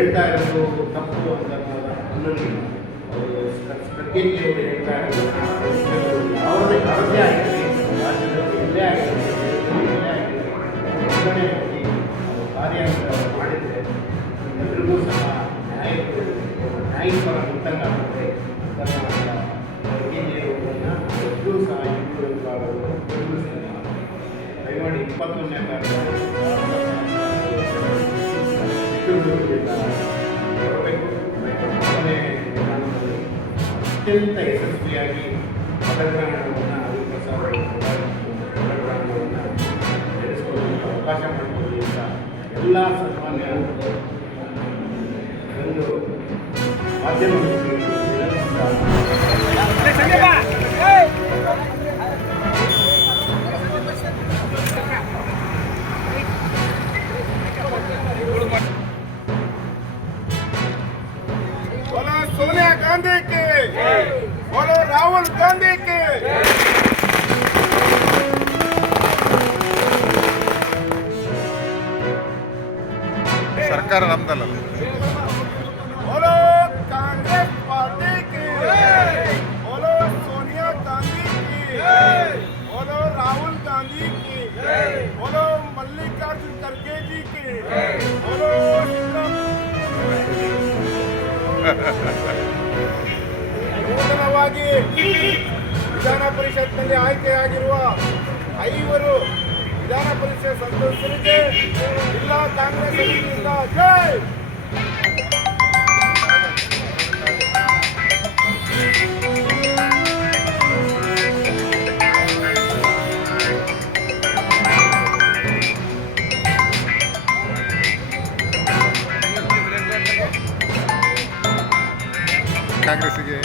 ಹೇಳ್ತಾ ಇರೋದು ತಪ್ಪು ಅಂತ ಅನ್ನೋದಿಲ್ಲ. ಅವರು ಪ್ರತಿನಿಧಿಗಳು ಹೇಳ್ತಾ ಇರೋದು ಯಾವುದೇ ಆಗಿರಲಿ, ರಾಜ್ಯದಲ್ಲಿ ಎಲ್ಲೇ ಆಗಿರಲಿ, ಎಲ್ಲೇ ಆಗಿರಲಿ ಕಾರ್ಯಾಂಗ ಮಾಡಿದರೆ ಎಲ್ಲರಿಗೂ ಸಹ ನ್ಯಾಯಪರ ಮುಟ್ಟಂಗ ಆಗುತ್ತೆ. ಪ್ರತಿನಿಧಿಗಳನ್ನು ಎಲ್ಲರೂ ಸಹ ದಯಮಾಡಿ 21ನೇ ಬರಬೇಕು. ಅತ್ಯಂತ ಯಶಸ್ವಿಯಾಗಿ ಪದಗ್ರಹಣವನ್ನು ಪದಗ್ರಹಣವನ್ನು ನಡೆಸಿಕೊಳ್ಳಲು ಅವಕಾಶ ಮಾಡಿಕೊಳ್ಳಿ ಅಂತ ಎಲ್ಲ ಸಾಮಾನ್ಯ ಒಂದು ಮಾಧ್ಯಮ सोनिया गांधी के, बोलो राहुल गांधी के। ಸರ್ಕಾರ ನಮ್ದಲ್ಲ. बोलो कांग्रेस पार्टी की, बोलो सोनिया गांधी की, बोलो राहुल गांधी की, बोलो मल्लिकार्जुन खड़गे जी की, बोलो ನೂತನವಾಗಿ ವಿಧಾನ ಪರಿಷತ್ನಲ್ಲಿ ಆಯ್ಕೆಯಾಗಿರುವ 5 ವಿಧಾನ ಪರಿಷತ್ ಸದಸ್ಯರಿಗೆ ಜಿಲ್ಲಾ ಕಾಂಗ್ರೆಸ್ ಸಮಿತಿಯಿಂದ ಜೈ. ಕಾಂಗ್ರೆಸ್ಸಿಗೆ